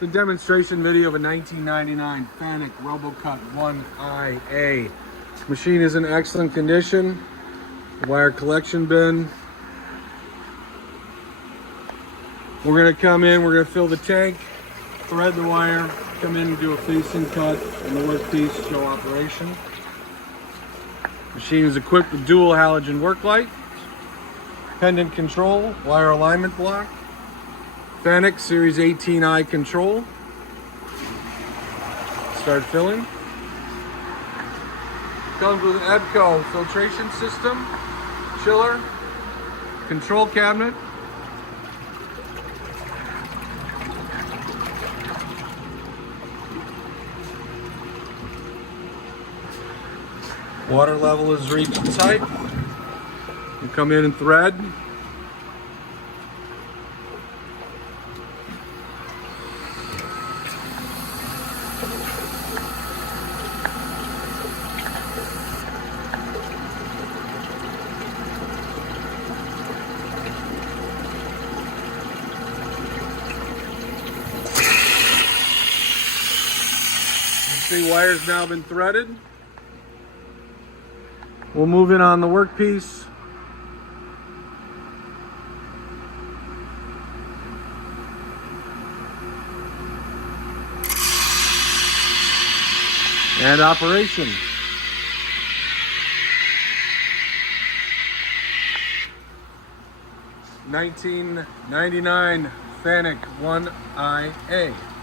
It's a demonstration video of a 1999 Fanuc Fanuc 1iA. Machine is in excellent condition. Wire collection bin. We're going to come in, we're going to fill the tank, thread the wire, come in and do a facing cut and the workpiece, show operation. Machine is equipped with dual halogen work light, pendant control, wire alignment block, Fanuc Series 18i control. Start filling. Comes with an EBCO filtration system, chiller, control cabinet, water level is reached its height. You come in and thread. See, wire's now been threaded. We'll move in on the workpiece. And operation. $19.99 Fanuc 1iA.